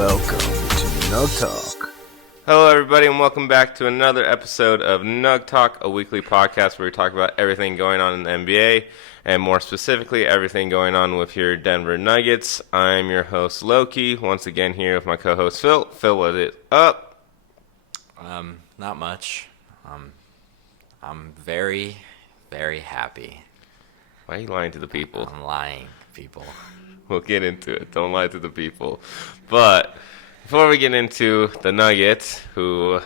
welcome to Nugg Talk. Hello, everybody, and welcome back to another episode of Nugg Talk, a weekly podcast where we talk about everything going on in the NBA, and more specifically, everything going on with your Denver Nuggets. I'm your host, Loki, once again here with my co-host, Phil. Phil, what is up? Not much. I'm very, very happy. Why are you lying to the people? I'm lying, people. We'll get into it. Don't lie to the people. But before we get into the Nuggets, who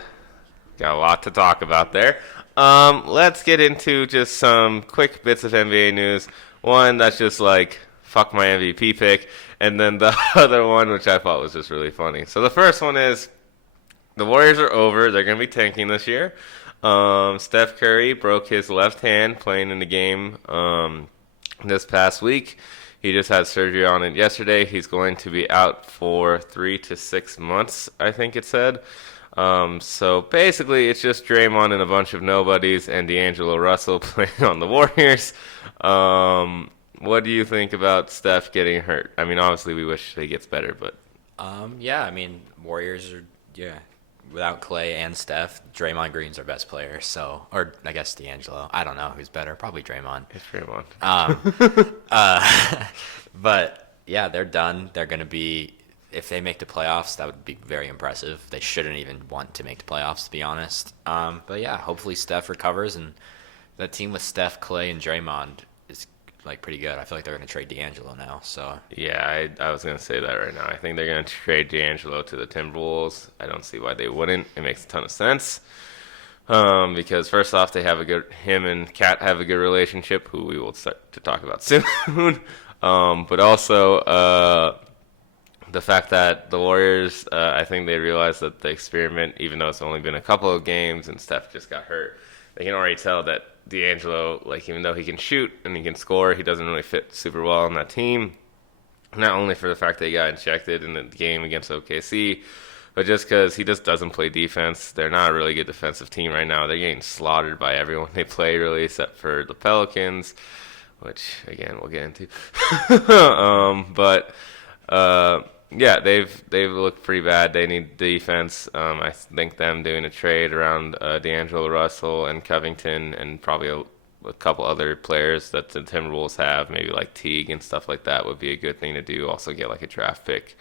got a lot to talk about there, let's get into just some quick bits of NBA news. One that's just like, fuck my MVP pick. And then the other one, which I thought was just really funny. So the first one is, the Warriors are over. They're going to be tanking this year. Steph Curry broke his left hand playing in the game this past week. He just had surgery on it yesterday. He's going to be out for 3 to 6 months, I think it said. So basically, it's just Draymond and a bunch of nobodies and D'Angelo Russell playing on the Warriors. What do you think about Steph getting hurt? I mean, obviously, we wish he gets better, but... Warriors are, without Clay and Steph, Draymond Green's our best player, so, or I guess D'Angelo. I don't know who's better, probably Draymond. It's Draymond. But, yeah, they're done. They're going to be, if they make the playoffs, that would be very impressive. They shouldn't even want to make the playoffs, to be honest. But, yeah, hopefully Steph recovers, and that team with Steph, Clay, and Draymond is, pretty good. I feel like they're going to trade D'Angelo now, so. Yeah, I was going to say that right now. I think they're going to trade D'Angelo to the Timberwolves. I don't see why they wouldn't. It makes a ton of sense. Because first off, him and Kat have a good relationship, who we will start to talk about soon. But also, the fact that the Warriors, I think they realized that the experiment, even though it's only been a couple of games and Steph just got hurt, they can already tell that D'Angelo, even though he can shoot and he can score, he doesn't really fit super well on that team. Not only for the fact that he got injected in the game against OKC, but just because he just doesn't play defense. They're not a really good defensive team right now. They're getting slaughtered by everyone they play, really, except for the Pelicans, which, again, we'll get into. Yeah, they've looked pretty bad. They need defense. I think them doing a trade around D'Angelo Russell and Covington and probably a couple other players that the Timberwolves have, maybe like Teague and stuff like that, would be a good thing to do. Also get a draft pick.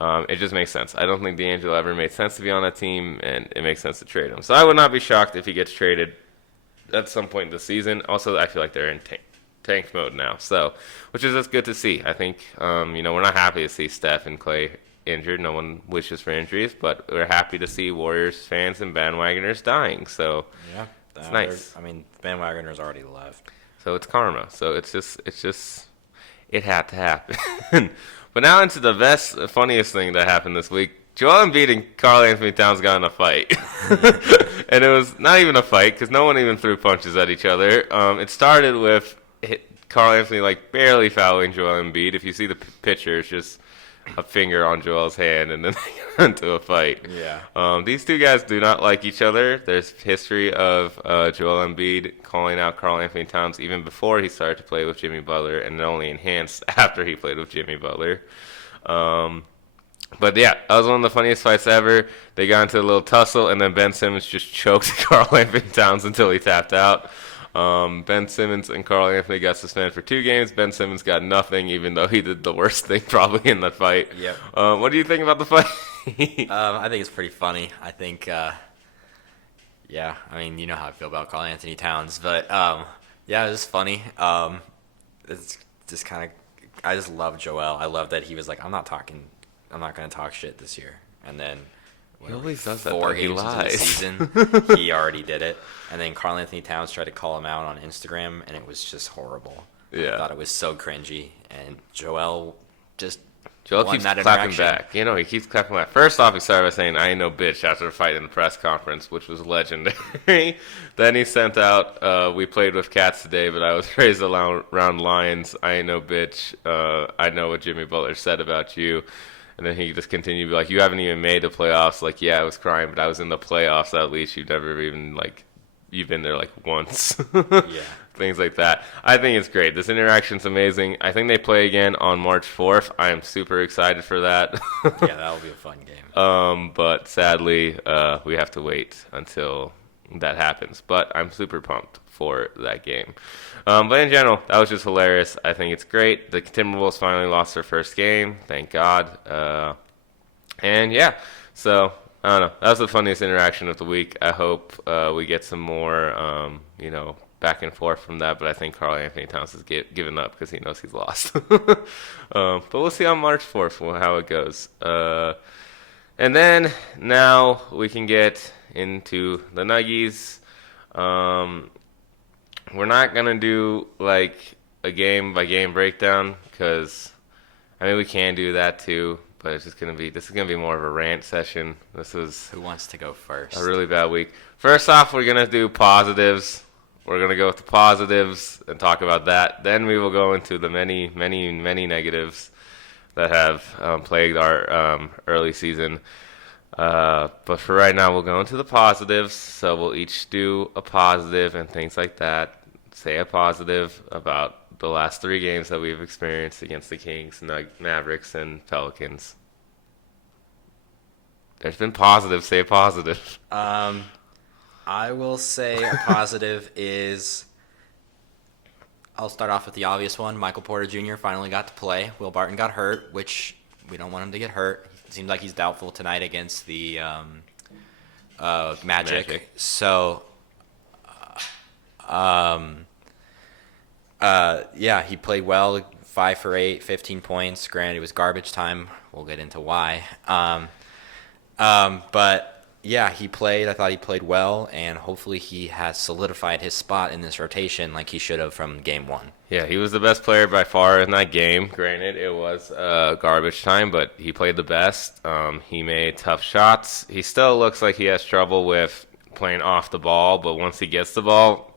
It just makes sense. I don't think D'Angelo ever made sense to be on that team, and it makes sense to trade him. So I would not be shocked if he gets traded at some point this season. Also, I feel like they're in tank mode now, so which is just good to see. I think we're not happy to see Steph and Clay injured. No one wishes for injuries, but we're happy to see Warriors fans and bandwagoners dying. So yeah, it's nice. Bandwagoners already left, so it's karma. So it's just it had to happen. But now into the funniest thing that happened this week. Joel Embiid and Karl Anthony Towns got in a fight. And it was not even a fight because no one even threw punches at each other. It started with Karl Anthony barely fouling Joel Embiid. If you see the picture, it's just a finger on Joel's hand, and then they got into a fight. Yeah. These two guys do not like each other. There's history of Joel Embiid calling out Karl Anthony Towns even before he started to play with Jimmy Butler, and it only enhanced after he played with Jimmy Butler. But yeah, that was one of the funniest fights ever. They got into a little tussle, and then Ben Simmons just choked Karl Anthony Towns until he tapped out. Ben Simmons and Karl Anthony got suspended for 2 games. Ben Simmons got nothing, even though he did the worst thing probably in that fight. Yep. What do you think about the fight? I think it's pretty funny. I think, you know how I feel about Karl Anthony Towns, but yeah, it was funny. It's just kind of, I just love Joel. I love that he was like, I'm not going to talk shit this year, and then. He always does that. 4 He games into the lies. season, he already did it. And then Karl Anthony Towns tried to call him out on Instagram, and it was just horrible. Yeah. I thought it was so cringy. And Joel just Joel won keeps that clapping interaction. back. He keeps clapping back. First off, he started by saying, I ain't no bitch after the fight in the press conference, which was legendary. Then he sent out, we played with cats today, but I was raised around lions. I ain't no bitch. I know what Jimmy Butler said about you. And then he just continued to be like, you haven't even made the playoffs. Yeah, I was crying, but I was in the playoffs at least. You've never even, you've been there like once. Yeah. Things like that. I think it's great. This interaction's amazing. I think they play again on March 4th. I am super excited for that. Yeah, that'll be a fun game. But sadly, we have to wait until that happens. But I'm super pumped for that game. But in general, that was just hilarious. I think it's great. The Timberwolves finally lost their first game. Thank God. And yeah, so I don't know. That was the funniest interaction of the week. I hope we get some more, back and forth from that. But I think Karl Anthony Towns has given up because he knows he's lost. But we'll see on March 4th how it goes. And then now we can get into the Nuggies. We're not gonna do like a game by game breakdown because we can do that too. But this is gonna be more of a rant session. This was Who wants to go first? a really bad week. First off, we're gonna do positives. We're gonna go with the positives and talk about that. Then we will go into the many, many, many negatives that have plagued our early season. But for right now, we'll go into the positives. So we'll each do a positive and things like that. Say a positive about the last 3 games that we've experienced against the Kings, Mavericks, and Pelicans. There's been positives. Say a positive. I will say a positive is. I'll start off with the obvious one. Michael Porter Jr. finally got to play. Will Barton got hurt, which we don't want him to get hurt. It seems like he's doubtful tonight against the Magic. So, yeah, he played well. 5 for 8, 15 points. Granted, it was garbage time. We'll get into why. But yeah, he played. I thought he played well, and hopefully he has solidified his spot in this rotation like he should have from game 1. Yeah, he was the best player by far in that game. Granted, it was garbage time, but he played the best. He made tough shots. He still looks like he has trouble with playing off the ball, but once he gets the ball,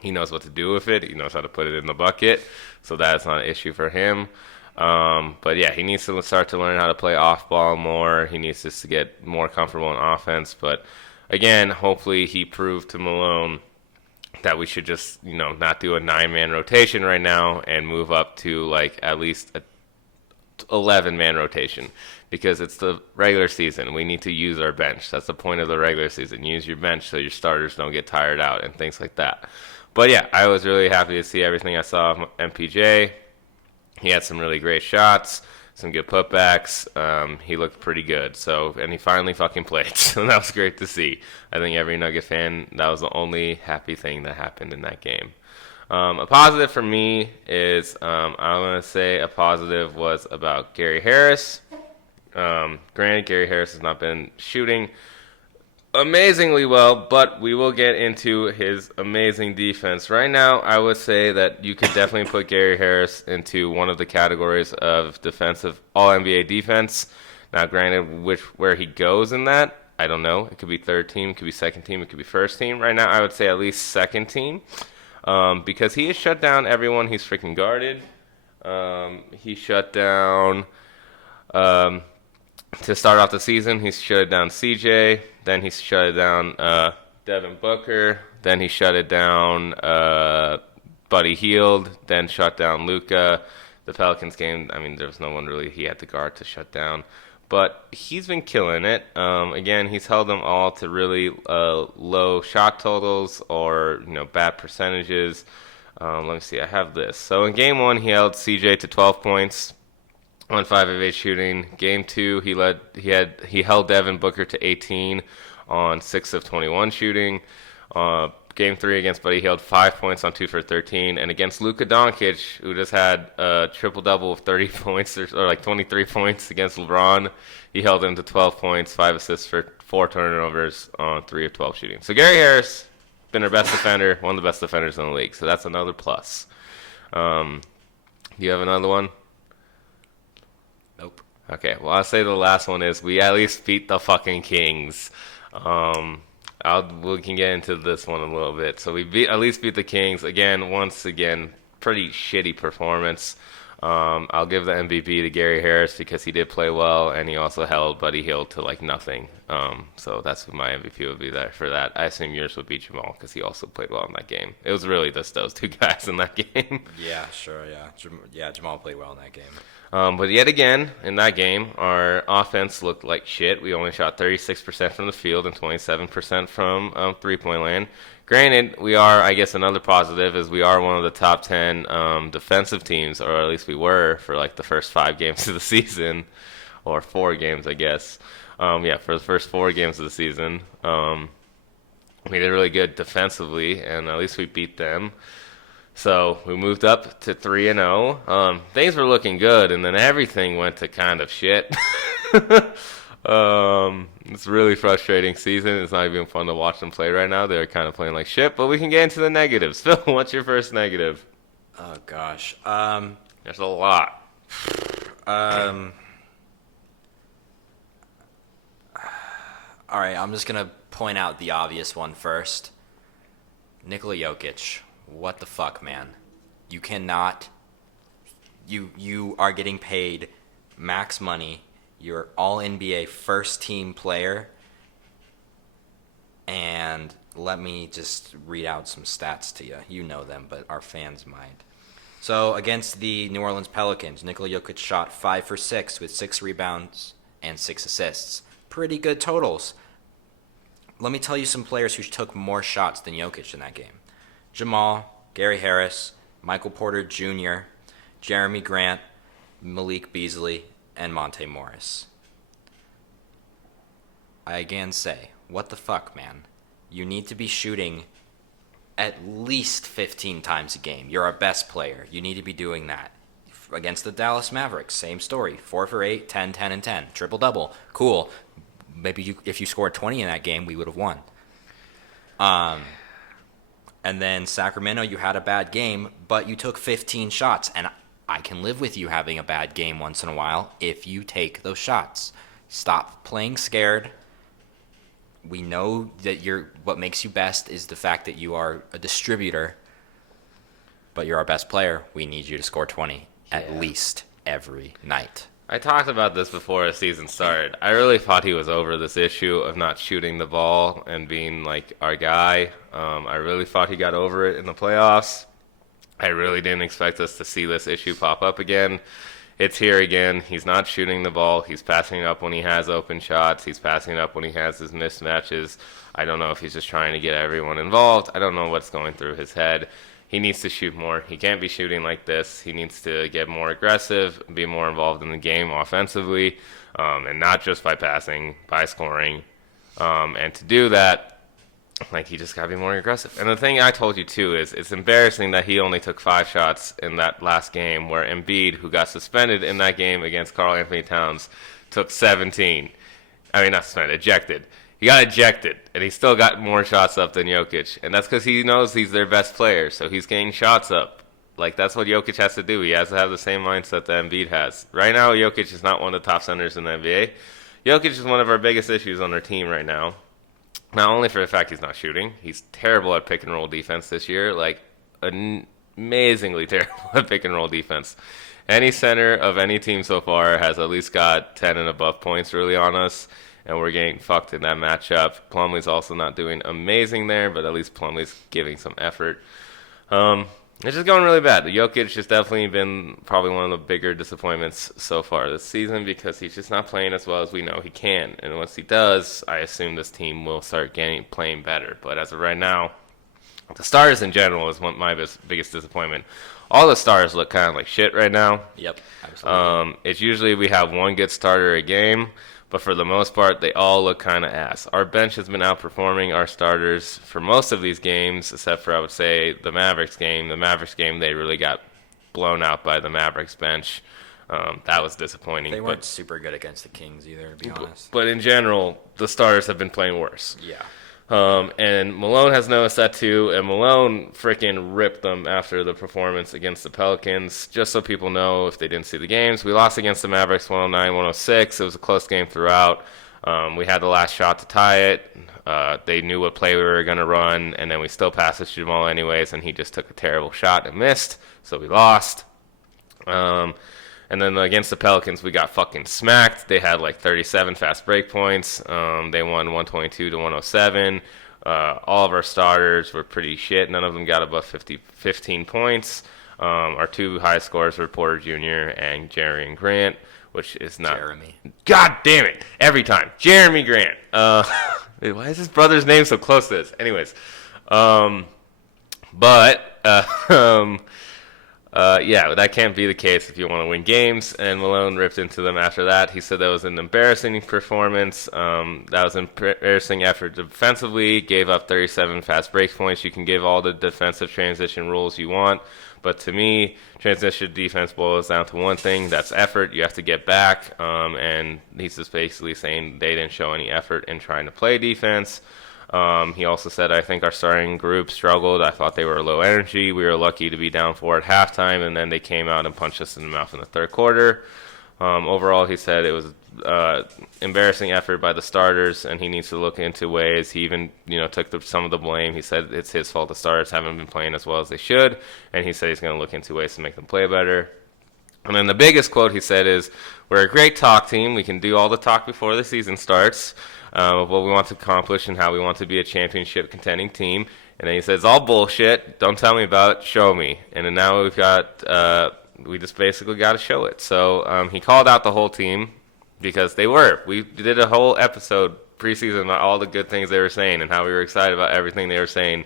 he knows what to do with it. He knows how to put it in the bucket, so that's not an issue for him. But yeah, he needs to start to learn how to play off ball more. He needs just to get more comfortable in offense. But again, hopefully he proved to Malone that we should just, not do a 9-man rotation right now and move up to like at least a 11-man rotation because it's the regular season. We need to use our bench. That's the point of the regular season. Use your bench so your starters don't get tired out and things like that. But yeah, I was really happy to see everything I saw of MPJ. He had some really great shots, some good putbacks. He looked pretty good. And he finally fucking played. So that was great to see. I think every Nugget fan, that was the only happy thing that happened in that game. A positive for me is, I'm going to say a positive was about Gary Harris. Granted, Gary Harris has not been shooting amazingly well, but we will get into his amazing defense. Right now, I would say that you could definitely put Gary Harris into one of the categories of defensive All-NBA defense. Now, granted, where he goes in that, I don't know. It could be third team, it could be second team, it could be first team. Right now, I would say at least second team because he has shut down everyone he's freaking guarded. He shut down... to start off the season, he shut it down CJ. Then he shut it down Devin Booker. Then he shut it down Buddy Hield. Then shut down Luka. The Pelicans game, there was no one really he had to guard to shut down. But he's been killing it. Again, he's held them all to really low shot totals or bad percentages. Let me see. I have this. So in game 1, he held CJ to 12 points. On 5 of 8 shooting. Game 2, he held Devin Booker to 18 on 6 of 21 shooting. Game 3 against Buddy Hield, 5 points on 2 for 13. And against Luka Doncic, who just had a triple-double of 30 points or like 23 points against LeBron, he held him to 12 points, 5 assists for 4 turnovers on 3 of 12 shooting. So Gary Harris, been our best defender, one of the best defenders in the league. So that's another plus. Do you have another one? Nope. Okay, well, I'll say the last one is we at least beat the fucking Kings. We can get into this one a little bit. So we at least beat the Kings. Once again, pretty shitty performance. I'll give the MVP to Gary Harris because he did play well, and he also held Buddy Hield to like nothing. So that's who my MVP would be there for that. I assume yours would be Jamal because he also played well in that game. It was really just those two guys in that game. Yeah, sure, yeah. Jamal played well in that game. But yet again, in that game, our offense looked like shit. We only shot 36% from the field and 27% from three-point land. Granted, we are, I guess, another positive is we are one of the top 10 defensive teams, or at least we were for like the first 5 games of the season, or 4 games, I guess. Yeah, for the first 4 games of the season, we did really good defensively, and at least we beat them. So we moved up to 3-0. Things were looking good, and then everything went to kind of shit. It's a really frustrating season. It's not even fun to watch them play right now. They're kind of playing like shit, but we can get into the negatives. Phil, what's your first negative? Oh gosh. There's a lot. All right, I'm just gonna point out the obvious one first. Nikola Jokic. What the fuck, man? You cannot. You are getting paid max money. You're all NBA first team player. And let me just read out some stats to you. You know them, but our fans might. So against the New Orleans Pelicans, Nikola Jokic shot 5 for 6 with 6 rebounds and 6 assists. Pretty good totals. Let me tell you some players who took more shots than Jokic in that game. Jamal, Gary Harris, Michael Porter Jr., Jeremy Grant, Malik Beasley, and Monte Morris. I again say, what the fuck, man? You need to be shooting at least 15 times a game. You're our best player. You need to be doing that. Against the Dallas Mavericks, same story. 4 for 8, 10, 10, and 10. Triple-double. Cool. Maybe if you scored 20 in that game, we would have won. And then Sacramento, you had a bad game, but you took 15 shots. And I can live with you having a bad game once in a while if you take those shots. Stop playing scared. We know that what makes you best is the fact that you are a distributor, but you're our best player. We need you to score 20 at least every night. I talked about this before the season started. I really thought he was over this issue of not shooting the ball and being like our guy. I really thought he got over it in the playoffs. I really didn't expect us to see this issue pop up again. It's here again. He's not shooting the ball. He's passing it up when he has open shots. He's passing it up when he has his mismatches. I don't know if he's just trying to get everyone involved. I don't know what's going through his head. He needs to shoot more. He can't be shooting like this. He needs to get more aggressive, be more involved in the game offensively, and not just by passing, by scoring. And to do that, like, he just got to be more aggressive. And the thing I told you, too, is it's embarrassing that he only took 5 shots in that last game where Embiid, who got suspended in that game against Karl Anthony Towns, took 17. I mean, not suspended, ejected. He got ejected, and he still got more shots up than Jokic. And that's because he knows he's their best player, so he's getting shots up. Like, that's what Jokic has to do. He has to have the same mindset that Embiid has. Right now, Jokic is not one of the top centers in the NBA. Jokic is one of our biggest issues on our team right now. Not only for the fact he's not shooting, he's terrible at pick and roll defense this year. Like, amazingly terrible at pick and roll defense. Any center of any team so far has at least got 10 and above points really on us, and we're getting fucked in that matchup. Plumlee's also not doing amazing there, but at least Plumlee's giving some effort. It's just going really bad. Jokic has definitely been probably one of the bigger disappointments so far this season because he's just not playing as well as we know he can. And once he does, I assume this team will start playing better. But as of right now, the stars in general is my biggest disappointment. All the stars look kind of like shit right now. Yep, absolutely. It's usually we have one good starter a game, but for the most part, they all look kind of ass. Our bench has been outperforming our starters for most of these games, except for, I would say, the Mavericks game. The Mavericks game, they really got blown out by the Mavericks bench. That was disappointing. They weren't super good against the Kings either, to be honest. But in general, the starters have been playing worse. Yeah. And Malone has noticed that too, and Malone freaking ripped them after the performance against the Pelicans. Just so people know, if they didn't see the games, we lost against the Mavericks 109-106. It was a close game throughout. We had the last shot to tie it. They knew what play we were going to run, and then we still passed it to Jamal anyways, and he just took a terrible shot and missed, so we lost. And then against the Pelicans, we got fucking smacked. They had like 37 fast break points. They won 122 to 107. All of our starters were pretty shit. None of them got above 15 points. Our two high scorers were Porter Jr. and Jeremy Grant, which is not. Jeremy. God damn it! Every time, Jeremy Grant. Why is his brother's name so close to this? Anyways, yeah, that can't be the case if you want to win games. And Malone ripped into them after that. He said that was an embarrassing performance. That was an embarrassing effort defensively. Gave up 37 fast break points. You can give all the defensive transition rules you want. But to me, transition defense boils down to one thing. That's effort. You have to get back. And he's just basically saying they didn't show any effort in trying to play defense. He also said, I think our starting group struggled. I thought they were low energy. We were lucky to be down 4 at halftime, and then they came out and punched us in the mouth in the third quarter. Overall, he said it was embarrassing effort by the starters, and he needs to look into ways. He even took some of the blame. He said it's his fault the starters haven't been playing as well as they should, and he said he's going to look into ways to make them play better. And then the biggest quote he said is, we're a great talk team. We can do all the talk before the season starts. Of what we want to accomplish and how we want to be a championship contending team. And then he says, all bullshit. Don't tell me about it. Show me. And then now we've got, we just basically got to show it. So he called out the whole team because they were. We did a whole episode preseason about all the good things they were saying and how we were excited about everything they were saying,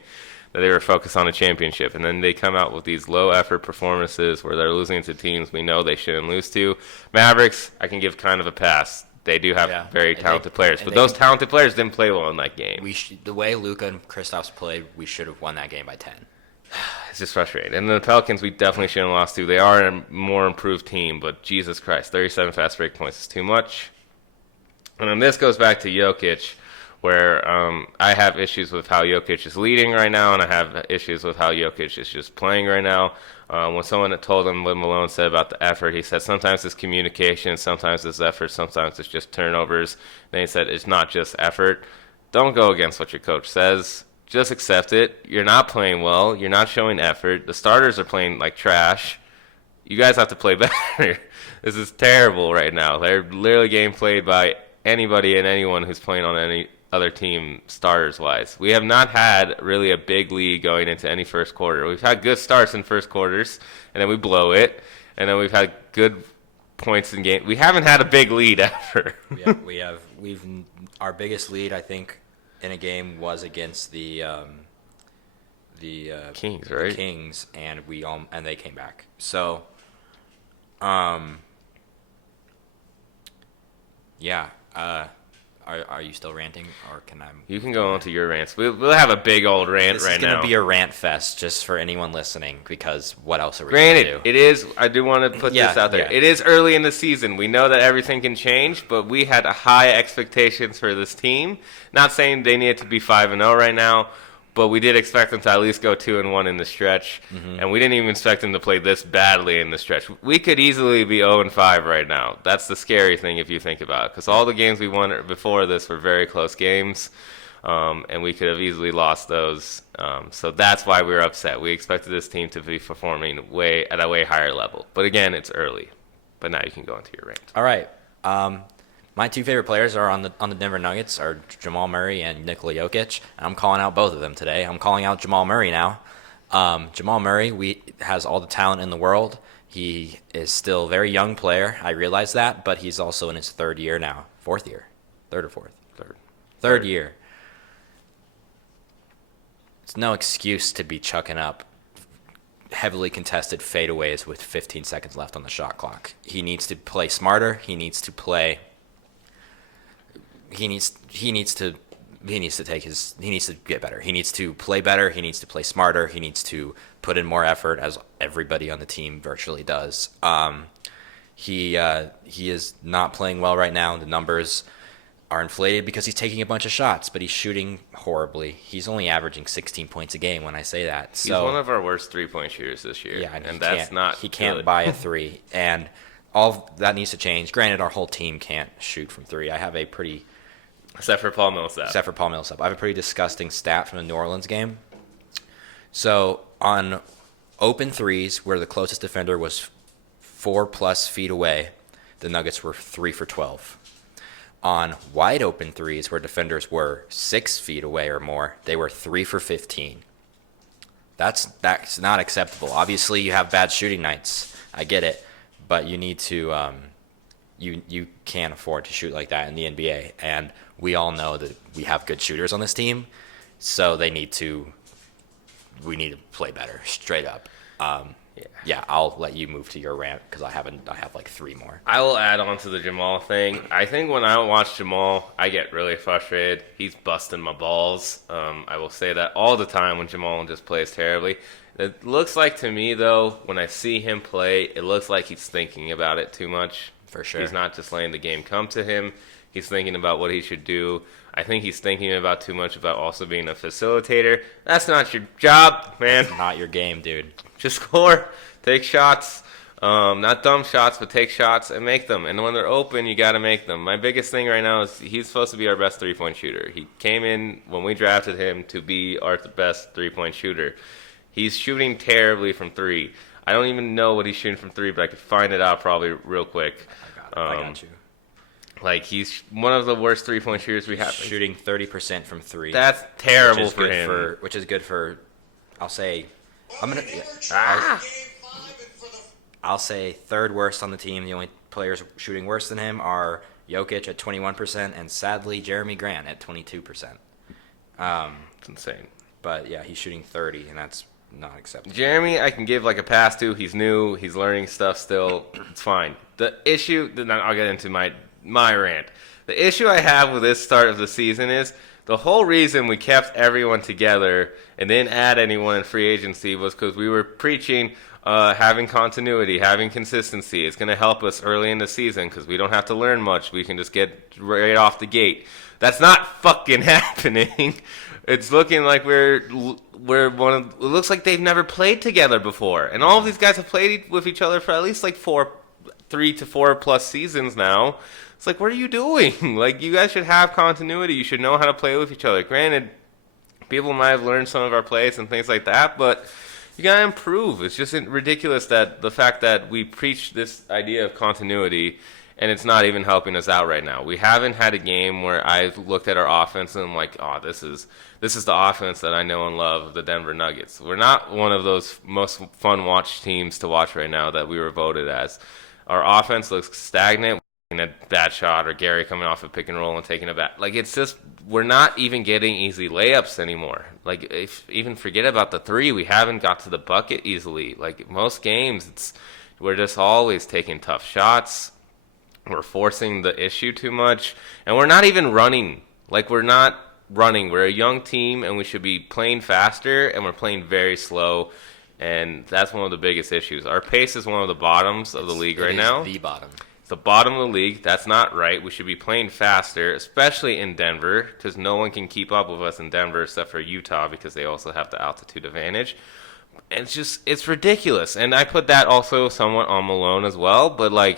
that they were focused on a championship. And then they come out with these low effort performances where they're losing to teams we know they shouldn't lose to. Mavericks, I can give kind of a pass. They do have very talented players, but those talented players didn't play well in that game. The way Luka and Kristaps played, we should have won that game by 10. It's just frustrating. And the Pelicans, we definitely shouldn't have lost to. They are a more improved team, but Jesus Christ, 37 fast break points is too much. And then this goes back to Jokic, where I have issues with how Jokic is leading right now, and I have issues with how Jokic is just playing right now. When someone had told him what Malone said about the effort, he said sometimes it's communication, sometimes it's effort, sometimes it's just turnovers. Then he said it's not just effort. Don't go against what your coach says. Just accept it. You're not playing well. You're not showing effort. The starters are playing like trash. You guys have to play better. This is terrible right now. They're literally getting played by anybody and anyone who's playing on any other team starters-wise. We have not had really a big lead going into any first quarter. We've had good starts in first quarters, and then we blow it, and then we've had good points in game. We haven't had a big lead ever. Our biggest lead, I think, in a game was against the Kings, right? The Kings, and they came back. So, yeah. Are you still ranting, or can I? You can go on to your rants. We'll have a big old rant right now. This is going to be a rant fest, just for anyone listening, because what else are we going to do? It is. I do want to put this out there. Yeah. It is early in the season. We know that everything can change, but we had high expectations for this team. Not saying they needed to be 5-0 right now, but we did expect them to at least go 2-1 in the stretch, and we didn't even expect them to play this badly in the stretch. We could easily be 0-5 right now. That's the scary thing if you think about it, because all the games we won before this were very close games, and we could have easily lost those. So that's why we were upset. We expected this team to be performing at a way higher level. But again, it's early. But now you can go into your rant. All right. My two favorite players are on the Denver Nuggets are Jamal Murray and Nikola Jokic. I'm calling out both of them today. I'm calling out Jamal Murray now. Jamal Murray has all the talent in the world. He is still a very young player. I realize that, but he's also in his third year now. Fourth year. Third or fourth? Third year. It's no excuse to be chucking up heavily contested fadeaways with 15 seconds left on the shot clock. He needs to play smarter. He needs to get better. He needs to play better. He needs to play smarter. He needs to put in more effort, as everybody on the team virtually does. He is not playing well right now. The numbers are inflated because he's taking a bunch of shots, but he's shooting horribly. He's only averaging 16 points a game when I say that. So, he's one of our worst three-point shooters this year. Yeah, and that's not He can't buy a three, and all that needs to change. Granted, our whole team can't shoot from three. Except for Paul Millsap. I have a pretty disgusting stat from the New Orleans game. So on open threes, where the closest defender was 4+ feet away, the Nuggets were 3 for 12. On wide open threes, where defenders were 6 feet away or more, they were 3 for 15. That's not acceptable. Obviously, you have bad shooting nights. I get it, but you need to you can't afford to shoot like that in the NBA. And we all know that we have good shooters on this team, so we need to play better, straight up. Yeah, I'll let you move to your rant because I have like 3 more. I will add on to the Jamal thing. I think when I watch Jamal, I get really frustrated. He's busting my balls. I will say that all the time when Jamal just plays terribly. It looks like to me, though, when I see him play, it looks like he's thinking about it too much. For sure. He's not just letting the game come to him. He's thinking about what he should do. I think he's thinking about too much about also being a facilitator. That's not your job, man. That's not your game, dude. Just score, take shots, not dumb shots, but take shots and make them. And when they're open, you got to make them. My biggest thing right now is he's supposed to be our best three-point shooter. He came in when we drafted him to be our best three-point shooter. He's shooting terribly from 3. I don't even know what he's shooting from 3, but I could find it out probably real quick. I got you. Like, he's one of the worst three-point shooters we have. Shooting 30% from 3. That's terrible for him. Which is good for, I'll say, I'll say third worst on the team. The only players shooting worse than him are Jokic at 21% and, sadly, Jeremy Grant at 22%. It's insane. But, yeah, he's shooting 30, and that's not acceptable. Jeremy, I can give like a pass to. He's new. He's learning stuff still. It's fine. The issue, I'll get into my rant. The issue I have with this start of the season is the whole reason we kept everyone together and didn't add anyone in free agency was because we were preaching having continuity, having consistency. It's going to help us early in the season because we don't have to learn much. We can just get right off the gate. That's not fucking happening. It's looking like we're one of. It looks like they've never played together before, and all of these guys have played with each other for at least like 3 to 4+ seasons now. It's like, what are you doing? Like, you guys should have continuity. You should know how to play with each other. Granted, people might have learned some of our plays and things like that, but you gotta improve. It's just ridiculous that the fact that we preach this idea of continuity and it's not even helping us out right now. We haven't had a game where I've looked at our offense and I'm like, oh, this is the offense that I know and love of the Denver Nuggets. We're not one of those most fun watch teams to watch right now that we were voted as. Our offense looks stagnant. A bad shot or Gary coming off a pick and roll and taking a bat. Like, it's just, we're not even getting easy layups anymore. Like, even forget about the 3. We haven't got to the bucket easily. Like, most games, we're just always taking tough shots. We're forcing the issue too much. And we're not even running. Like, we're not running. We're a young team, and we should be playing faster, and we're playing very slow. And that's one of the biggest issues. Our pace is one of the bottoms of the league right now. The bottom. It's the bottom of the league. That's not right. We should be playing faster, especially in Denver, because no one can keep up with us in Denver except for Utah because they also have the altitude advantage. It's ridiculous. And I put that also somewhat on Malone as well. But, I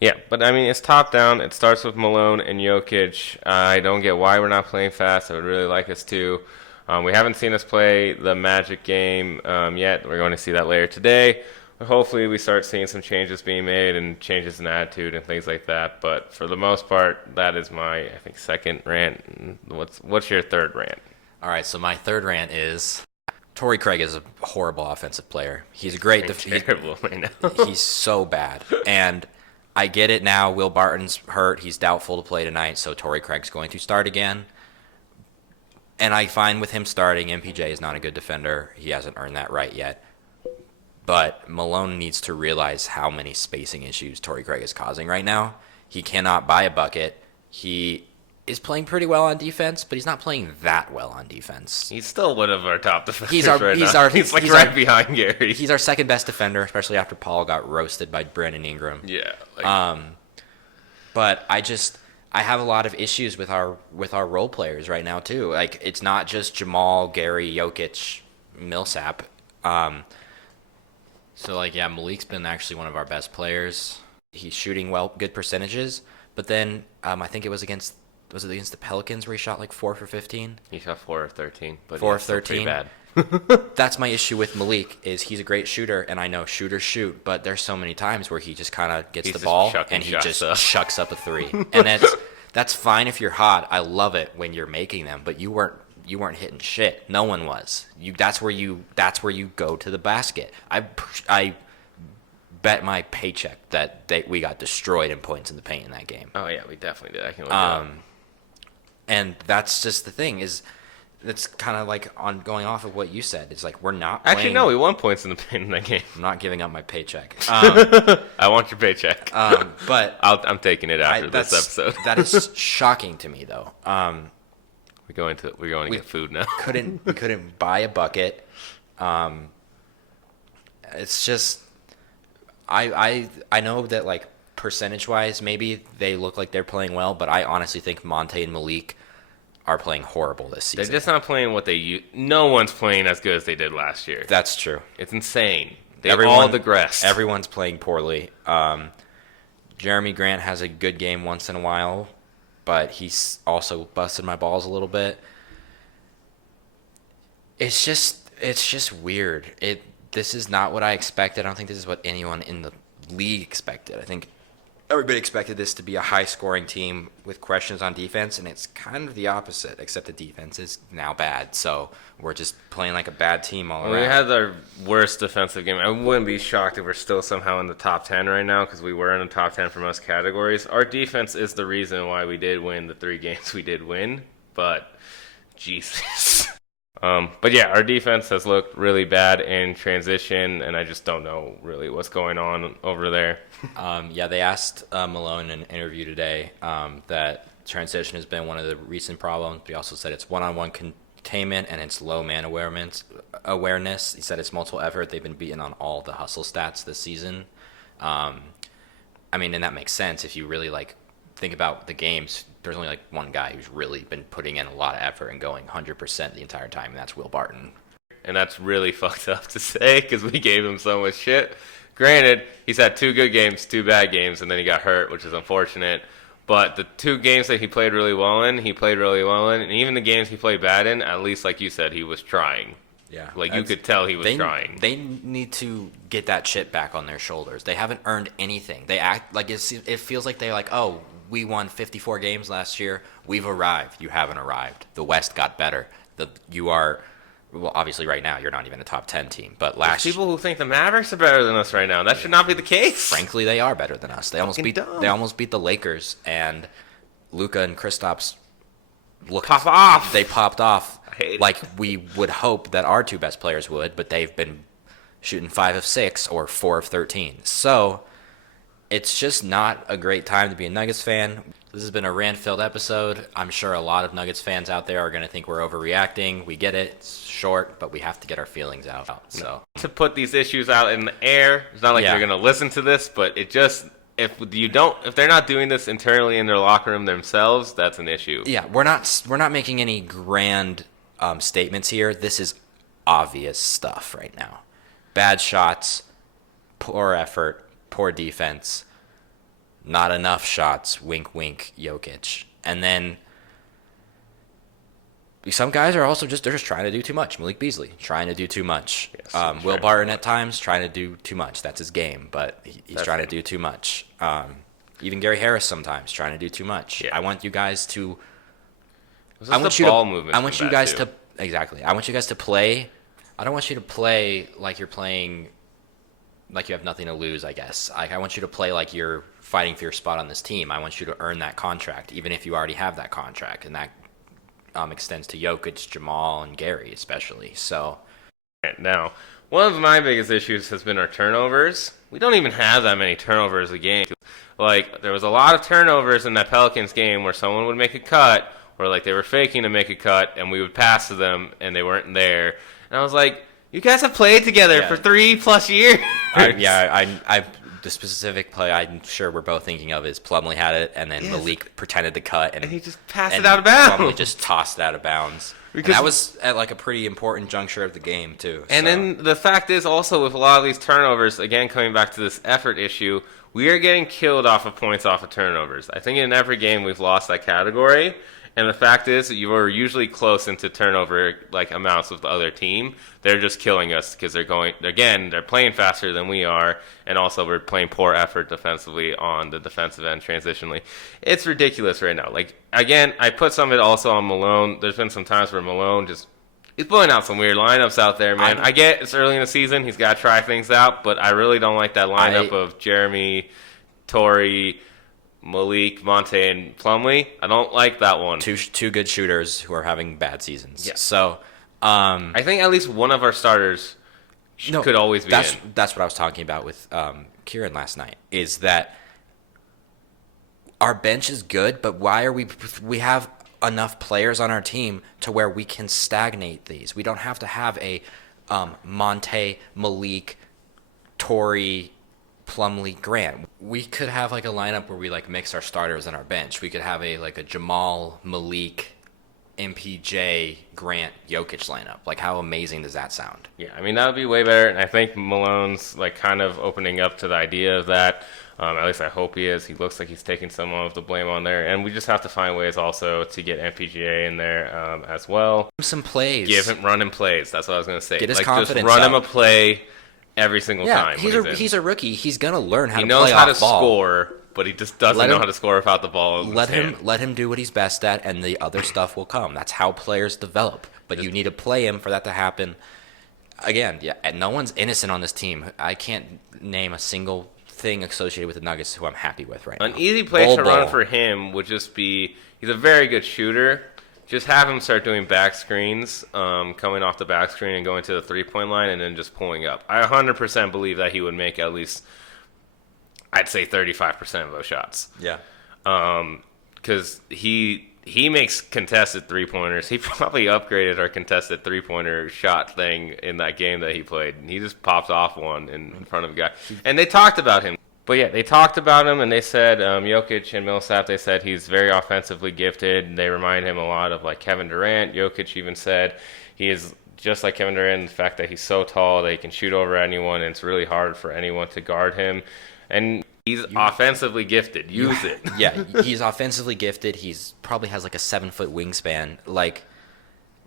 mean, it's top down. It starts with Malone and Jokic. I don't get why we're not playing fast. I would really like us to. We haven't seen us play the Magic game yet. We're going to see that later today. Hopefully we start seeing some changes being made and changes in attitude and things like that. But for the most part, that is my, I think, second rant. What's your third rant? All right, so my third rant is Torrey Craig is a horrible offensive player. He's a great terrible right now. He's so bad. And I get it now. Will Barton's hurt. He's doubtful to play tonight, so Torrey Craig's going to start again. And I find with him starting, MPJ is not a good defender. He hasn't earned that right yet. But Malone needs to realize how many spacing issues Torrey Craig is causing right now. He cannot buy a bucket. He is playing pretty well on defense, but he's not playing that well on defense. He's still one of our top defenders he's right behind Gary. He's our second best defender, especially after Paul got roasted by Brandon Ingram. Yeah. But I have a lot of issues with our role players right now too. Like, it's not just Jamal, Gary, Jokic, Millsap. Malik's been actually one of our best players. He's shooting well, good percentages. But then I think it was against the Pelicans where he shot like 4 for 15? He shot 4 of 13. But 4 of 13. Pretty bad. That's my issue with Malik is he's a great shooter, and I know shooters shoot, but there's so many times where he just kind of gets the ball and he just chucks up a three, and that's fine if you're hot. I love it when you're making them, but you weren't hitting shit. No one was. That's where you go to the basket. I bet my paycheck that we got destroyed in points in the paint in that game. Oh yeah, we definitely did. I can look it up. And that's just the thing is. It's kind of like on going off of what you said. It's like we're not playing. Actually, no, we won points in the paint in that game. I'm not giving up my paycheck. I want your paycheck. But I'm taking it after this episode. That is shocking to me, though. We're going to get food now. we couldn't buy a bucket. It's just I know that like percentage wise, maybe they look like they're playing well, but I honestly think Monte and Malik are playing horrible this season. They're just not playing what they used. No one's playing as good as they did last year. That's true. It's insane. They all digressed. Everyone's playing poorly. Jeremy Grant has a good game once in a while, but he's also busted my balls a little bit. It's just weird. This is not what I expected. I don't think this is what anyone in the league expected. I think everybody expected this to be a high-scoring team with questions on defense, and it's kind of the opposite, except the defense is now bad. So we're just playing like a bad team all around. We had our worst defensive game. I wouldn't be shocked if we're still somehow in the top 10 right now because we were in the top 10 for most categories. Our defense is the reason why we did win the 3 games we did win, but Jesus. But yeah, our defense has looked really bad in transition, and I just don't know really what's going on over there. Yeah, they asked Malone in an interview today that transition has been one of the recent problems. He also said it's one-on-one containment and it's low man awareness. He said it's multiple effort. They've been beaten on all the hustle stats this season. I mean, and that makes sense if you really like think about the games. There's only like one guy who's really been putting in a lot of effort and going 100% the entire time, and that's Will Barton. And that's really fucked up to say because we gave him so much shit. Granted, he's had 2 good games, 2 bad games, and then he got hurt, which is unfortunate. But the 2 games that he played really well in, and even the games he played bad in, at least like you said, he was trying. Yeah. Like you could tell he was trying. They need to get that shit back on their shoulders. They haven't earned anything. They act like it feels like they're like, oh, we won 54 games last year. We've arrived. You haven't arrived. The West got better. Well, obviously right now you're not even a top 10 team. But There's people who think the Mavericks are better than us right now. That should not be the case. Frankly, they are better than us. They almost beat the Lakers, and Luka and Kristaps pop off. They popped off like we would hope that our 2 best players would, but they've been shooting 5 of 6 or 4 of 13. So it's just not a great time to be a Nuggets fan. This has been a rant-filled episode. I'm sure a lot of Nuggets fans out there are going to think we're overreacting. We get it. It's short, but we have to get our feelings out. So to put these issues out in the air, it's not like you're going to listen to this, but it just if they're not doing this internally in their locker room themselves, that's an issue. Yeah, we're not making any grand statements here. This is obvious stuff right now. Bad shots, poor effort, poor defense, not enough shots, wink, wink, Jokic. And then some guys are also they're just trying to do too much. Malik Beasley, trying to do too much. Yes, Will Barton at times, trying to do too much. That's his game, but he's trying to do too much. Even Gary Harris sometimes trying to do too much. Yeah. I want you guys to... I want you guys to play... I don't want you to play like you're playing... like you have nothing to lose, I guess. I want you to play like you're fighting for your spot on this team. I want you to earn that contract, even if you already have that contract. And that extends to Jokic, Jamal, and Gary especially. So now, one of my biggest issues has been our turnovers. We don't even have that many turnovers a game. Like, there was a lot of turnovers in that Pelicans game where someone would make a cut, or like they were faking to make a cut, and we would pass to them, and they weren't there. And I was like, you guys have played together for 3+ years. The specific play I'm sure we're both thinking of is Plumlee had it, and then Malik pretended to cut, and he just passed it out of bounds. Plumlee just tossed it out of bounds. And that was at like a pretty important juncture of the game too. And then the fact is also with a lot of these turnovers, again coming back to this effort issue, we are getting killed off of points off of turnovers. I think in every game we've lost that category. And the fact is, you are usually close into turnover like amounts with the other team. They're just killing us because they're playing faster than we are, and also we're playing poor effort defensively on the defensive end transitionally. It's ridiculous right now. Like again, I put some of it also on Malone. There's been some times where Malone he's pulling out some weird lineups out there, man. I get it's early in the season. He's got to try things out, but I really don't like that lineup of Jeremy, Torrey, Malik, Monte, and Plumlee. I don't like that one. Two good shooters who are having bad seasons. Yeah. So, I think at least one of our starters could always be in. That's what I was talking about with Kieran last night, is that our bench is good, but why are we have enough players on our team to where we can stagnate these. We don't have to have a Monte, Malik, Torrey, Plumlee, Grant. We could have like a lineup where we like mix our starters and our bench. We could have a Jamal, Malik, MPJ, Grant, Jokic lineup. Like, how amazing does that sound? Yeah, I mean, that would be way better, and I think Malone's like kind of opening up to the idea of that. At least I hope he is. He looks like he's taking some of the blame on there, and we just have to find ways also to get MPGA in there as well. Some plays. Run him plays. That's what I was going to say. Get his confidence just run up. him a play every single time. He's a rookie. He's gonna learn how to play off ball. He knows how to ball. Score, but he just doesn't know how to score without the ball. Let him do what he's best at, and the other stuff will come. That's how players develop. But you need to play him for that to happen. Again, yeah, and no one's innocent on this team. I can't name a single thing associated with the Nuggets who I'm happy with right now. An easy play to run for him would just be, he's a very good shooter. Just have him start doing back screens, coming off the back screen and going to the three-point line and then just pulling up. I 100% believe that he would make at least, I'd say 35% of those shots. Yeah. Because he makes contested three-pointers. He probably upgraded our contested three-pointer shot thing in that game that he played. He just popped off one in front of a guy. And they talked about him. But yeah, they talked about him, and they said Jokic and Millsap, they said he's very offensively gifted. They remind him a lot of like Kevin Durant. Jokic even said he is just like Kevin Durant in the fact that he's so tall that he can shoot over anyone, and it's really hard for anyone to guard him. And he's offensively gifted. Use it. Yeah, he's offensively gifted. He's probably has like a 7-foot wingspan. Like,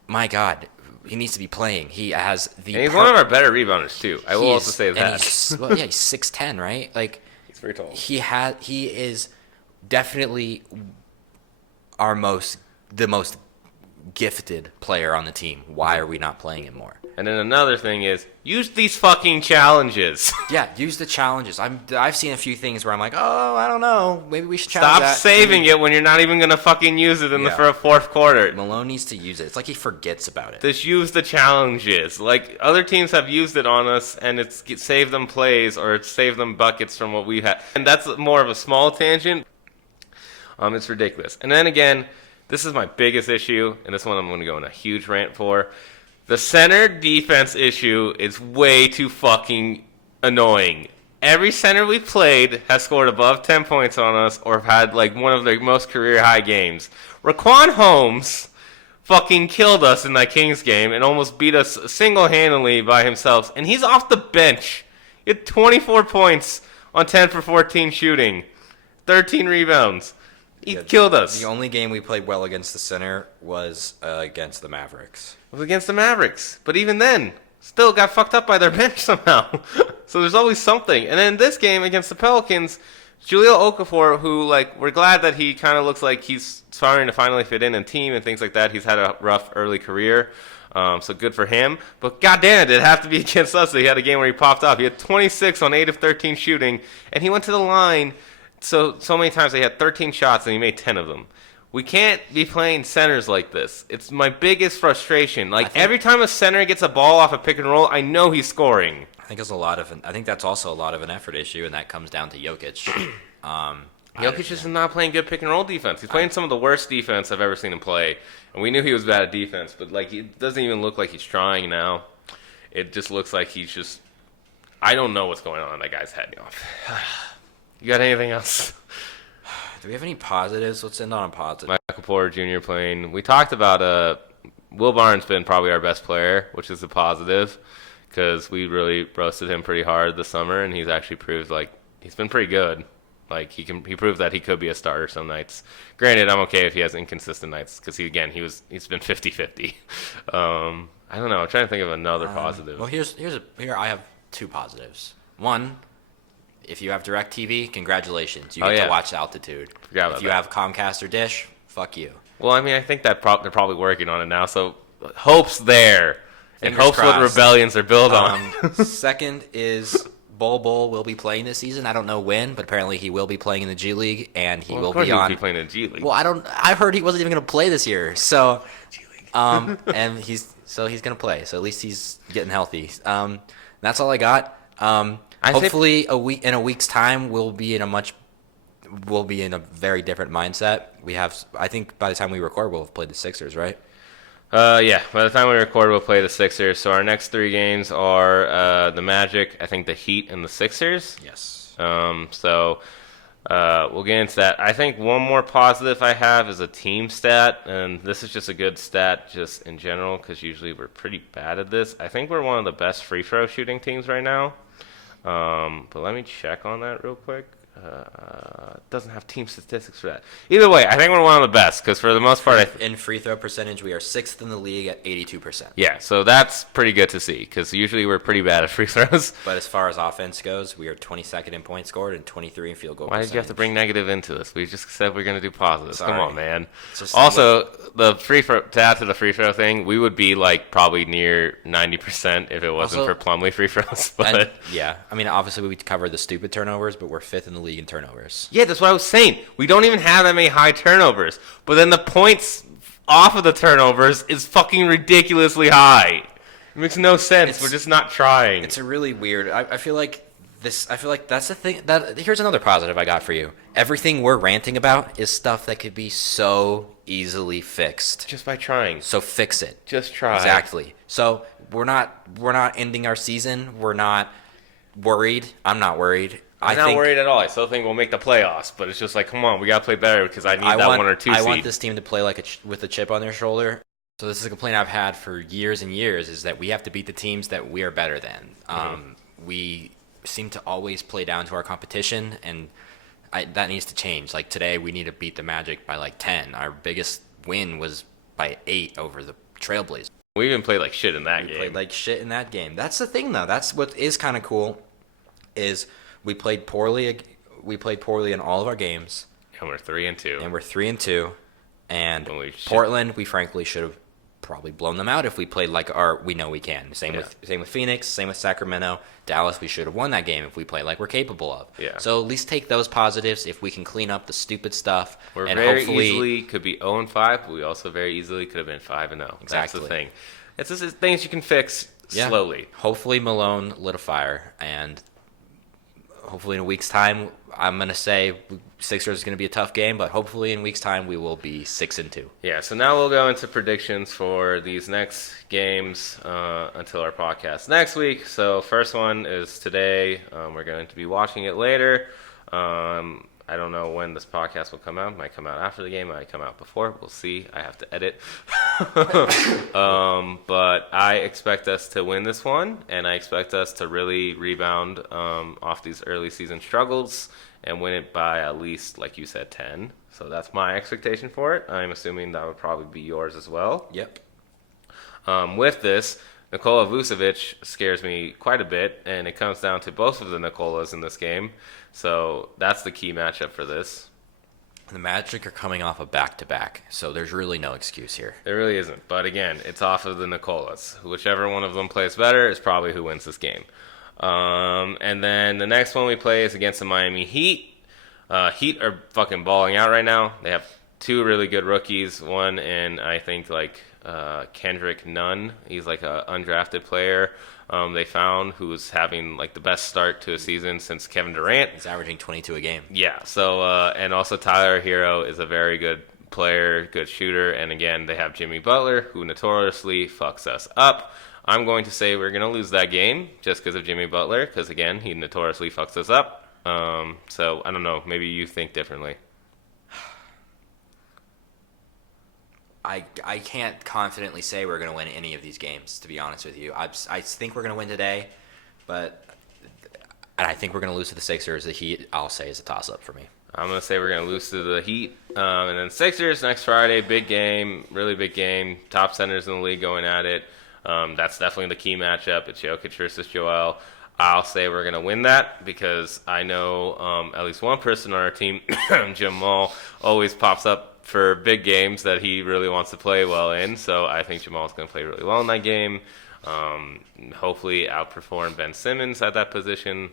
my God, he needs to be playing. He has the. And he's one of our better rebounders too. I will also say that. He's 6'10", right? Like, he's very tall. He is definitely the most gifted player on the team. Why are we not playing him more? And then another thing is, use these fucking challenges. Yeah, use the challenges. I've seen a few things where I'm like, oh, I don't know, maybe we should challenge that. Stop saving it when you're not even gonna fucking use it in the fourth quarter. Malone needs to use it. It's like he forgets about it. Just use the challenges. Like, other teams have used it on us, and it's saved them plays or it's saved them buckets from what we had. And that's more of a small tangent. It's ridiculous. And then again, this is my biggest issue, and this one I'm going to go on a huge rant for. The center defense issue is way too fucking annoying. Every center we've played has scored above 10 points on us or have had like one of their most career high games. Raquan Holmes fucking killed us in that Kings game and almost beat us single-handedly by himself. And he's off the bench. He had 24 points on 10 for 14 shooting, 13 rebounds. He killed us. The only game we played well against the center was against the Mavericks. It was against the Mavericks. But even then, still got fucked up by their bench somehow. So there's always something. And then this game against the Pelicans, Jahlil Okafor, who, like, we're glad that he kind of looks like he's starting to finally fit in team and things like that. He's had a rough early career. So good for him. But goddamn, it did have to be against us. So he had a game where he popped off. He had 26 on 8 of 13 shooting. And he went to the line so many times. He had 13 shots and he made 10 of them. We can't be playing centers like this. It's my biggest frustration. Like, every time a center gets a ball off a pick and roll, I know he's scoring. I think that's also a lot of an effort issue, and that comes down to Jokic. Jokic is not playing good pick and roll defense. He's playing some of the worst defense I've ever seen him play. And we knew he was bad at defense, but like, it doesn't even look like he's trying now. It just looks like he's just, I don't know what's going on in that guy's head. You got anything else? Do we have any positives? Let's end on a positive. Michael Porter Jr. playing. We talked about Will Barnes been probably our best player, which is a positive because we really roasted him pretty hard this summer, and he's actually proved like he's been pretty good. Like he proved that he could be a starter some nights. Granted, I'm okay if he has inconsistent nights because he's been 50-50. I don't know. I'm trying to think of another positive. Well, here I have two positives. One, if you have DirecTV, congratulations. You get to watch Altitude. If you have Comcast or Dish, fuck you. Well, I mean, I think that they're probably working on it now, so hope's there. And Fingers hope's what crossed. rebellions are built on. Second is Bol will be playing this season. I don't know when, but apparently he will be playing in the G League, and he will be on. Be playing in the G League. Well, I heard he wasn't even going to play this year. So, and he's going to play. So at least he's getting healthy. That's all I got. Hopefully in a week's time we'll be in a very different mindset. I think by the time we record we'll have played the Sixers, right? Yeah, by the time we record, we'll play the Sixers. So our next 3 games are the Magic, I think the Heat, and the Sixers. Yes. So we'll get into that. I think one more positive I have is a team stat, and this is just a good stat just in general because usually we're pretty bad at this. I think we're one of the best free throw shooting teams right now. But let me check on that real quick. Doesn't have team statistics for that. Either way, I think we're one of the best because for the most part, in free throw percentage, we are 6th in the league at 82%. Yeah, so that's pretty good to see because usually we're pretty bad at free throws. But as far as offense goes, we are 22nd in points scored and 23 in field goal percentage. Why did you have to bring negative into this? We just said we're going to do positive. Sorry. Come on, man. Also, to add to the free throw thing, we would be like probably near 90% if it wasn't for Plumlee free throws. But yeah, I mean, obviously we cover the stupid turnovers, but we're 5th in the league in turnovers. Yeah, that's what I was saying. We don't even have that many high turnovers. But then the points off of the turnovers is fucking ridiculously high. It makes no sense. We're just not trying. It's a really weird. I feel like that's the thing. Here's another positive I got for you. Everything we're ranting about is stuff that could be so easily fixed. Just by trying. So fix it. Just try. Exactly. So we're not ending our season. We're not worried. I'm not worried. I'm not worried at all. I still think we'll make the playoffs, but it's just like, come on, we got to play better because I need that 1 or 2 seed. I want this team to play with a chip on their shoulder. So this is a complaint I've had for years and years, is that we have to beat the teams that we are better than. We seem to always play down to our competition, and that needs to change. Like today, we need to beat the Magic by like 10. Our biggest win was by 8 over the Trailblazers. We even played like shit in that game. We played like shit in that game. That's the thing, though. That's what is kind of cool, is we played poorly. We played poorly in all of our games. And we're 3-2. And Portland, we frankly should have probably blown them out if we played like we know we can. Same with Phoenix, same with Sacramento. Dallas, we should have won that game if we played like we're capable of. Yeah. So at least take those positives if we can clean up the stupid stuff. We're very easily could be 0-5, but we also very easily could have been 5-0. Exactly. That's the thing. It's just things you can fix slowly. Hopefully Malone lit a fire, and hopefully in a week's time, I'm going to say Sixers is going to be a tough game, but hopefully in a week's time we will be 6-2. Yeah, so now we'll go into predictions for these next games until our podcast next week. So first one is today. We're going to be watching it later. I don't know when this podcast will come out. It might come out after the game. It might come out before. We'll see. I have to edit. But I expect us to win this one, and I expect us to really rebound off these early season struggles and win it by at least, like you said, 10. So that's my expectation for it. I'm assuming that would probably be yours as well. Yep. With this, Nikola Vucevic scares me quite a bit, and it comes down to both of the Nikolas in this game. So that's the key matchup for this. The Magic are coming off a back-to-back, so there's really no excuse here. There really isn't. But again, it's off of the Nikolas. Whichever one of them plays better is probably who wins this game. And then the next one we play is against the Miami Heat. Heat are fucking balling out right now. They have 2 really good rookies. One in, I think, Kendrick Nunn. He's like an undrafted player they found who's having like the best start to a season since Kevin Durant. He's averaging 22 a game. Yeah. So and also Tyler Hero is a very good player, good shooter, and again they have Jimmy Butler who notoriously fucks us up. I'm going to say we're going to lose that game just because of Jimmy Butler, because again he notoriously fucks us up. So I don't know. Maybe you think differently. I can't confidently say we're going to win any of these games, to be honest with you. I think we're going to win today, but I think we're going to lose to the Sixers. The Heat, I'll say, is a toss-up for me. I'm going to say we're going to lose to the Heat. And then Sixers next Friday, big game, really big game. Top centers in the league going at it. That's definitely the key matchup. It's Jokic versus Joel. I'll say we're going to win that because I know at least one person on our team, Jamal, always pops up for big games that he really wants to play well in. So I think Jamal's going to play really well in that game. Hopefully outperform Ben Simmons at that position.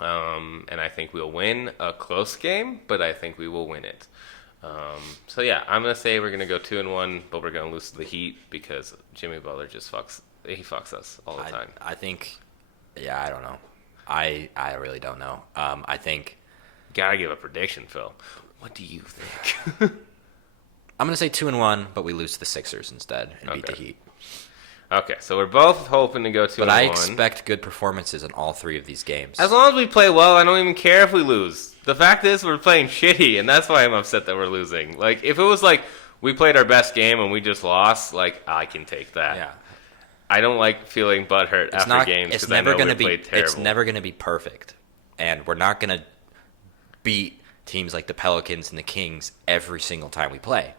And I think we'll win a close game, but I think we will win it. So yeah, I'm gonna say we're gonna go 2-1, but we're gonna lose to the Heat because Jimmy Butler just fucks us all the time. I think, yeah, I don't know. I really don't know. I think Gotta give a prediction, Phil. What do you think? I'm gonna say 2-1, but we lose to the Sixers instead and beat the Heat. Okay, so we're both hoping to go 2-1. But I expect good performances in all three of these games. As long as we play well, I don't even care if we lose. The fact is we're playing shitty, and that's why I'm upset that we're losing. Like, if it was like we played our best game and we just lost, like, I can take that. Yeah. I don't like feeling butthurt after games because I know we played terrible. It's never going to be perfect. And we're not going to beat teams like the Pelicans and the Kings every single time we play.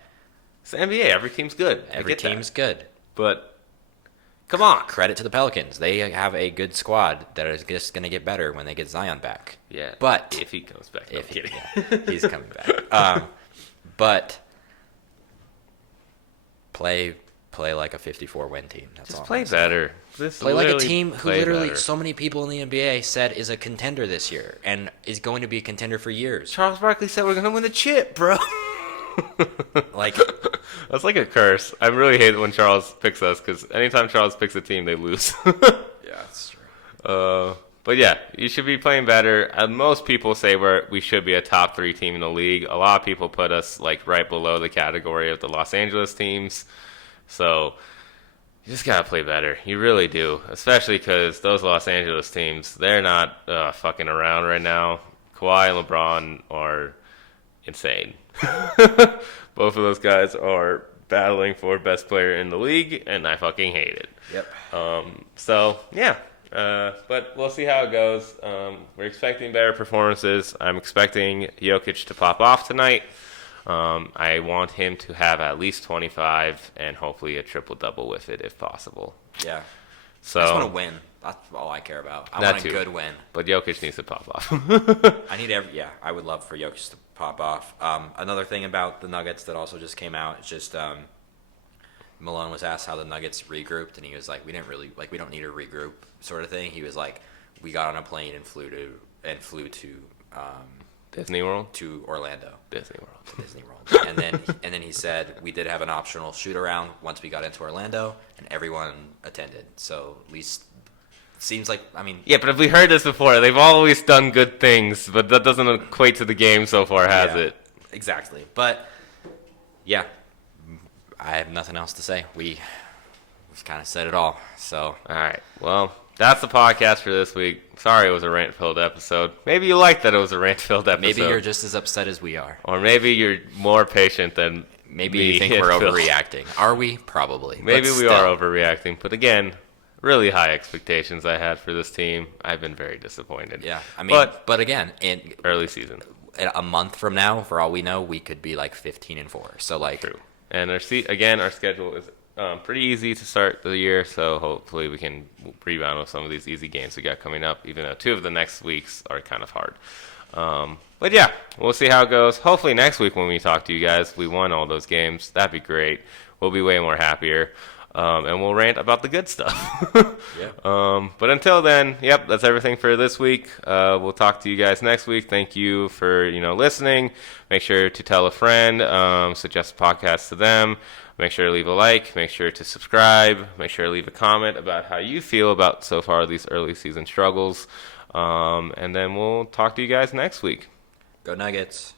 It's the NBA. Every team's good. Every team's good. But come on. Credit to the Pelicans. They have a good squad that is just going to get better when they get Zion back. Yeah. But if he comes back. No, I'm kidding. Yeah, he's coming back. But play like a 54-win team. That's just all. Play better. Play like a team who literally so many people in the NBA said is a contender this year and is going to be a contender for years. Charles Barkley said we're going to win the chip, bro. Like, that's like a curse. I really hate it when Charles picks us because anytime Charles picks a team, they lose. yeah, that's true. But yeah, you should be playing better. Most people say we should be a top 3 team in the league. A lot of people put us like right below the category of the Los Angeles teams. So you just gotta play better. You really do, especially because those Los Angeles teams, they're not fucking around right now. Kawhi and LeBron are insane. Both of those guys are battling for best player in the league, and I fucking hate it. Yep. So yeah, but we'll see how it goes. We're expecting better performances. I'm expecting Jokic to pop off tonight. I want him to have at least 25 and hopefully a triple-double with it if possible. Yeah. So I just want to win. That's all I care about. I want a good win. But Jokic needs to pop off. I would love for Jokic to pop off. Another thing about the Nuggets that also just came out, it's just Malone was asked how the Nuggets regrouped, and he was like, we don't need to regroup sort of thing. He was like, we got on a plane and flew to Disney World? To Orlando. Disney World. and then he said we did have an optional shoot around once we got into Orlando, and everyone attended. So at least seems like, I mean, yeah, but if we heard this before, they've always done good things, but that doesn't equate to the game so far, has it? Exactly. But yeah, I have nothing else to say. We've kind of said it all. So all right, well, that's the podcast for this week. Sorry it was a rant-filled episode. Maybe you like that it was a rant-filled episode. Maybe you're just as upset as we are. Or maybe you're more patient than maybe you think we're overreacting. Are we? Probably. Maybe we are overreacting. But again, really high expectations I had for this team. I've been very disappointed. Yeah, I mean, but again, in early season, a month from now, for all we know, we could be like 15-4. So like, true. And our schedule is pretty easy to start the year, so hopefully we can rebound with some of these easy games we got coming up, even though 2 of the next weeks are kind of hard. But yeah, we'll see how it goes. Hopefully next week when we talk to you guys, we won all those games. That'd be great. We'll be way more happier. And we'll rant about the good stuff. Yeah. But until then, yep, that's everything for this week. We'll talk to you guys next week. Thank you for listening. Make sure to tell a friend, suggest a podcast to them. Make sure to leave a like. Make sure to subscribe. Make sure to leave a comment about how you feel about so far these early season struggles. And then we'll talk to you guys next week. Go Nuggets.